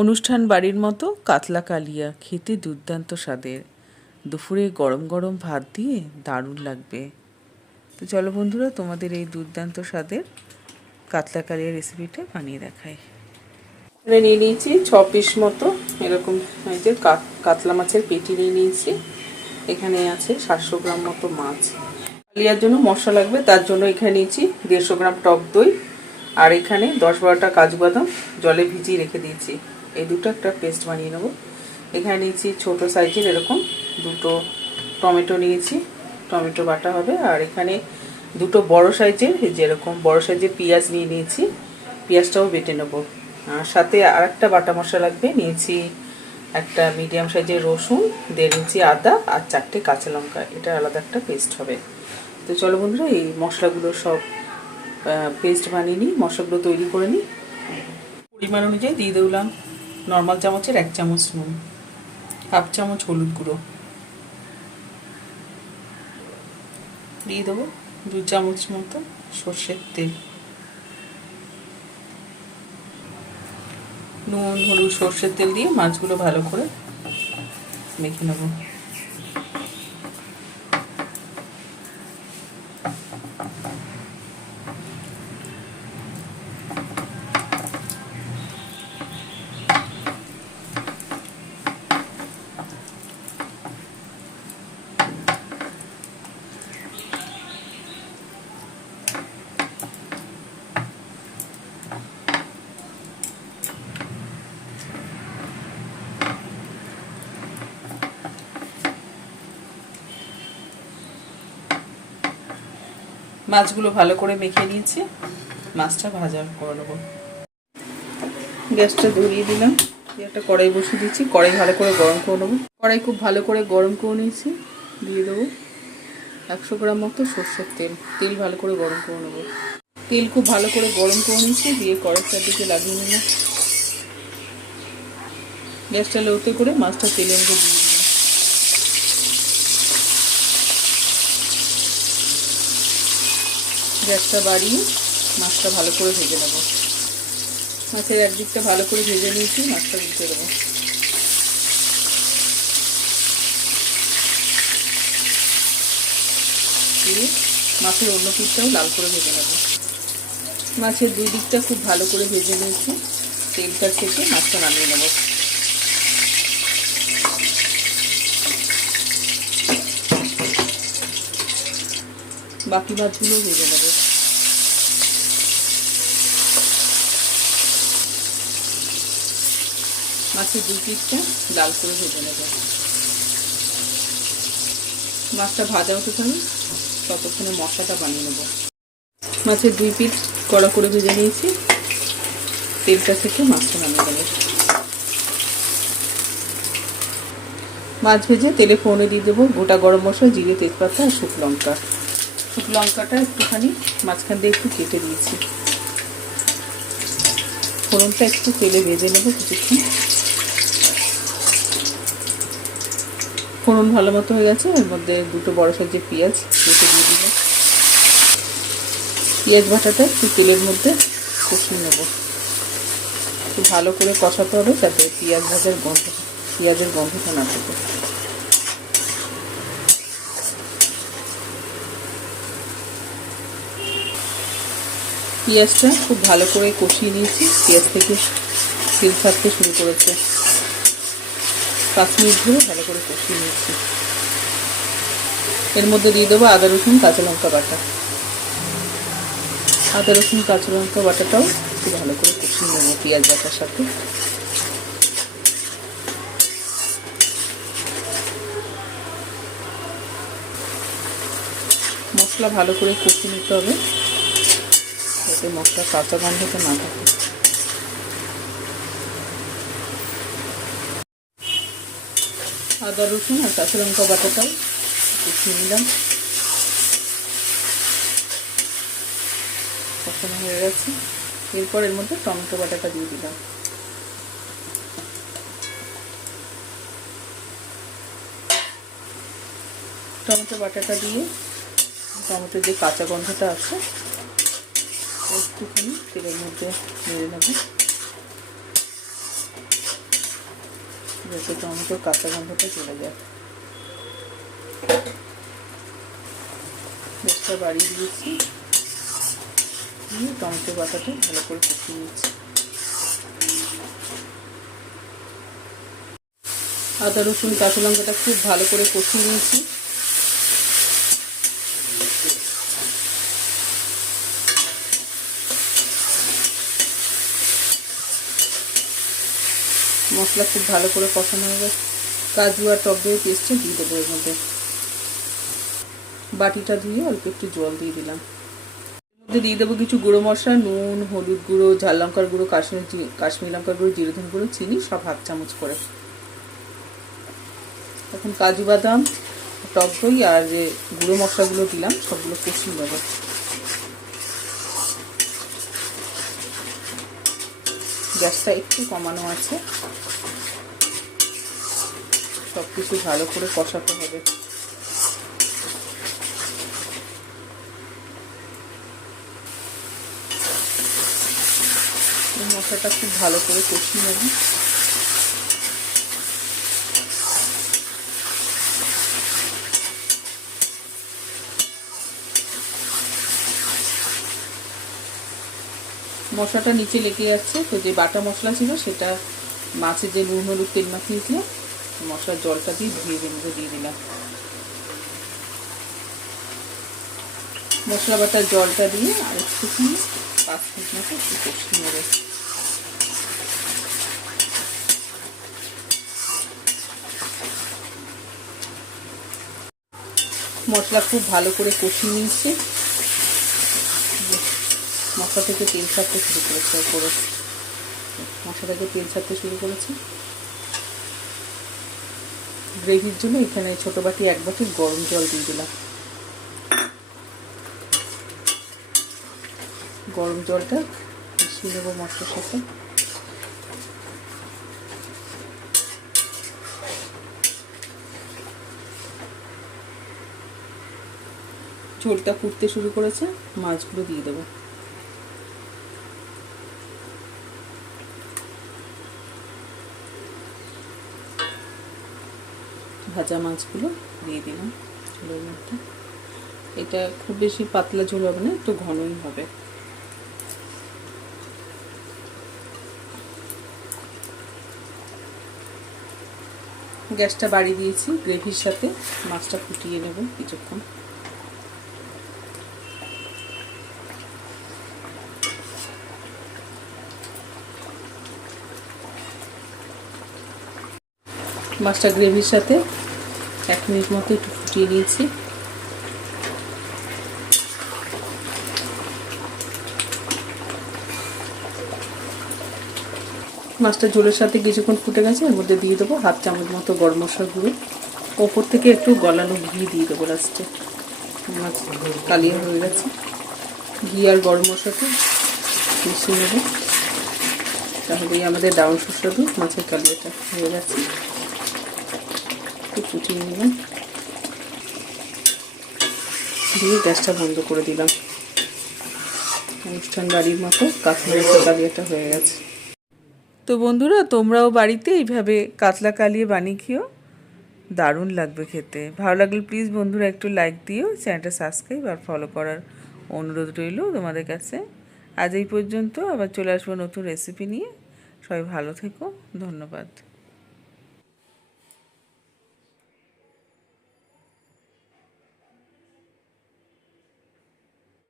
অনুষ্ঠান বাড়ির মতো কাতলা কালিয়া খেতে দুর্দান্ত স্বাদের। দুপুরে গরম গরম ভাত দিয়ে দারুণ লাগবে। তো চলো বন্ধুরা, তোমাদের এই দুর্দান্ত স্বাদের কাতলা কালিয়া রেসিপিটা বানিয়ে দেখাই। এখানে নিয়ে নিয়েছি 6 পিস মতো এরকম এই যে কাতলা মাছের পেটি নিয়ে নিয়েছি। এখানে আছে 700 গ্রাম মতো মাছ। কালিয়ার জন্য মশলা লাগবে, তার জন্য এখানে নিয়েছি 150 গ্রাম টক দই, আর এখানে 10-12টা কাজু বাদাম জলে ভিজিয়ে রেখে দিয়েছি। এই দুটো একটা পেস্ট বানিয়ে নেব। এখানে নিয়েছি ছোট সাইজের এরকম 2টো টমেটো নিয়েছি, টমেটো বাটা হবে। আর এখানে 2টো বড় সাইজের যেরকম বড় সাইজের পেঁয়াজ নিয়ে নিয়েছি, পেঁয়াজটাও বেটে নেব। আর সাথে আরেকটা বাটা মশলা লাগবে, নিয়েছি একটা মিডিয়াম সাইজের রসুন, 1.5 ইঞ্চি আদা আর 4টে কাঁচা লঙ্কা। এটা আলাদা একটা পেস্ট হবে। তো চলো বন্ধুরা, এই মশলাগুলো সব পেস্ট বানিয়ে নিই, মশলাগুলো তৈরি করে নিই। পরিমাণ অনুযায়ী দিয়ে দিলাম নর্মাল চামচের 1 চামচ নুন, 1/2 চামচ হলুদ গুঁড়ো, দিয়ে দেবো 2 চামচ মতো সর্ষের তেল। নুন হলুদ সর্ষের তেল দিয়ে মাছগুলো ভালো করে মেখে নেব। মাছগুলো ভালো করে মেখে নিয়েছি, মাছটা ভাজা করে নেবো। গ্যাসটা ধরিয়ে দিলাম, একটা কড়াই বসিয়ে দিচ্ছি। কড়াই ভালো করে গরম করে নেবো। কড়াই খুব ভালো করে গরম করে নিয়েছি, দিয়ে দেবো 100 গ্রাম মতো সর্ষের তেল। তেল ভালো করে গরম করে নেবো। তেল খুব ভালো করে গরম করে নিয়েছি, দিয়ে কড়াইয়ের চারদিকে লাগিয়ে নিলাম। গ্যাসটা লোতে করে মাছটা তেলের মধ্যে দিয়ে দিলাম। গ্যাসটা বাড়িয়ে মাছটা ভালো করে ভেজে নেবো। মাছের একদিকটা ভালো করে ভেজে নিয়েছি, মাছটা উল্টে দেবো। দিয়ে মাছের অন্য পিঠটাও লাল করে ভেজে নেব। মাছের 2 দিকটা খুব ভালো করে ভেজে নিয়েছি, তেলটা থেকে মাছটা নামিয়ে নেব। বাকি মাছগুলো ভেজে নেব। মাছের 2 পিঠটা লাল করে ভেজে নেব। মাছটা ভাজা হতে থাকবে, ততক্ষণে মশলাটা বানিয়ে নেব। মাছের 2 পিঠ কড়া করে ভেজে নিয়েছি, তেলটা থেকে মাছটা নামিয়ে নেব। মাছ ভেজে তেলে ফোড়নে দিয়ে দেবো গোটা গরম মশলা, জিরে, তেজপাতা আর শুকনো লঙ্কা। শুকনো লঙ্কাটা একটুখানি মাঝখান দিয়ে একটু কেটে দিয়েছি। ফোড়নটা একটু তেলে ভেজে নেবো কিছুক্ষণ। ফোড়ন ভালো মতো হয়ে গেছে, এর মধ্যে 2টো বড় সাইজের পেঁয়াজ কেটে দিয়ে দিলাম। পেঁয়াজ বাটাটা একটু তেলের মধ্যে কষিয়ে নেব। একটু ভালো করে কষাতে হবে যাতে পেঁয়াজের গন্ধটা না থাকে। পেঁয়াজটা খুব ভালো করে কষিয়ে নিয়েছি, পেঁয়াজ থেকে তেল ছাড়তে শুরু করেছে। 5 মিনিট ধরে ভালো করে কষিয়ে নিয়েছি। এর মধ্যে দিয়ে দেবো আদা রসুন কাঁচা লঙ্কা বাটা। আদা রসুন কাঁচা লঙ্কা বাটাটাও একটু ভালো করে কষিয়ে নেবো পেঁয়াজ বাটার সাথে। মশলা ভালো করে কষিয়ে নিতে হবে যাতে মশলা কাঁচা গন্ধটা না থাকে। আদা রসুন আর কাঁচা লঙ্কা বাটাটাও কষিয়ে নিলাম। কষানো হয়ে গেছে, এরপর এর মধ্যে টমেটো বাটাটা দিয়ে দিলাম। টমেটো বাটাটা দিয়ে টমেটোর যে কাঁচা গন্ধটা আছে একটুখানি তেলের মধ্যে নেড়ে নেব। যাতে টমেটোর কাঁচা গন্ধটা চলে যায়। গ্যাসটা বাড়িয়ে দিয়েছি, দিয়ে টমেটো বাটাটা ভালো করে কষিয়ে নিচ্ছি। আদা রসুন কাঁচা লঙ্কাটা খুব ভালো করে কষিয়ে নিয়েছি। মশলা খুব ভালো করে কষানো হয়ে গেছে। কাজু আর টক দইয়ের পেস্টটা দিয়ে দেবো এর মধ্যে। বাটিটা ধুয়ে অল্প একটু জল দিয়ে দিলাম। এর মধ্যে দিয়ে দেবো কিছু গুঁড়ো মশলা, নুন, হলুদ গুঁড়ো, ঝাল লঙ্কার গুঁড়ো, কাশ্মীরি লঙ্কার গুঁড়ো, জিরে ধনে গুঁড়ো, চিনি সব হাফ চামচ করে। এখন কাজু বাদাম, টক দই আর যে গুঁড়ো মশলাগুলো দিলাম সবগুলো কষিয়ে দেবো। গ্যাসটা একটু কমানো আছে, সব কিছু ভালো করে কষাতে হবে। মশলাটা খুব ভালো করে কষিয়ে নেব। মশলাটা নিচে লেগে যাচ্ছে, তো যে বাটা মশলা ছিল সেটা মাছে যে নুন হলুদ তেল মাখিয়েছিল মশলার জলটা দিয়ে ধুয়ে দিয়ে দিলাম। মশলা বাটার জলটা দিয়ে আর একটুখানি 5 মিনিট মতো একটু কষিয়ে নেব। মশলা খুব ভালো করে কষিয়ে নিয়েছি, মশলা থেকে তেল ছাড়তে শুরু করেছে, ওপরে মশলা থেকে তেল ছাড়তে শুরু করেছে। গ্রেভির জন্য এখানে ছোটো বাটি 1 বাটি গরম জল দিয়ে দিলাম। গরম জলটা মিশিয়ে নেবো মশলার সাথে। ঝোলটা ফুটতে শুরু করেছে, মাছগুলো দিয়ে দেবো। ভাজা মাছগুলো দিয়ে দিলাম ঝোলের মধ্যে। এটা খুব বেশি পাতলা ঝোল হবে না, একটু ঘনই হবে। গ্যাসটা বাড়িয়ে দিয়েছি, গ্রেভির সাথে মাছটা ফুটিয়ে নেব কিছুক্ষণ। মাছটা গ্রেভির সাথে 1 মিনিট মতো একটু ফুটিয়ে নিয়েছি। মাছটা ঝোলের সাথে কিছুক্ষণ ফুটে গেছে, এর মধ্যে দিয়ে দেবো 1/2 চামচ মতো গরম মশলা গুঁড়ো, ওপর থেকে একটু গলানো ঘি দিয়ে দেবো লাস্টে। মাছ কালিয়া হয়ে গেছে, ঘি আর গরম মশলাটা মিশিয়ে নেব, তাহলেই আমাদের ডাউন সুস্বাদু মাছের কালিয়াটা হয়ে গেছে। একটু ফুটিয়ে নিলাম, দিয়ে গ্যাসটা বন্ধ করে দিলাম। অনুষ্ঠান বাড়ির মতো কাতলা মাছের কালিয়াটা হয়ে গেছে। তো বন্ধুরা, তোমরাও বাড়িতে এইভাবে কাতলা কালিয়া বানিয়ে খেও, দারুণ লাগবে খেতে। ভালো লাগলে প্লিজ বন্ধুরা একটু লাইক দিও, চ্যানেলটা সাবস্ক্রাইব আর ফলো করার অনুরোধ রইল তোমাদের কাছে। আজ এই পর্যন্ত, আবার চলে আসবো নতুন রেসিপি নিয়ে। সবাই ভালো থেকো, ধন্যবাদ।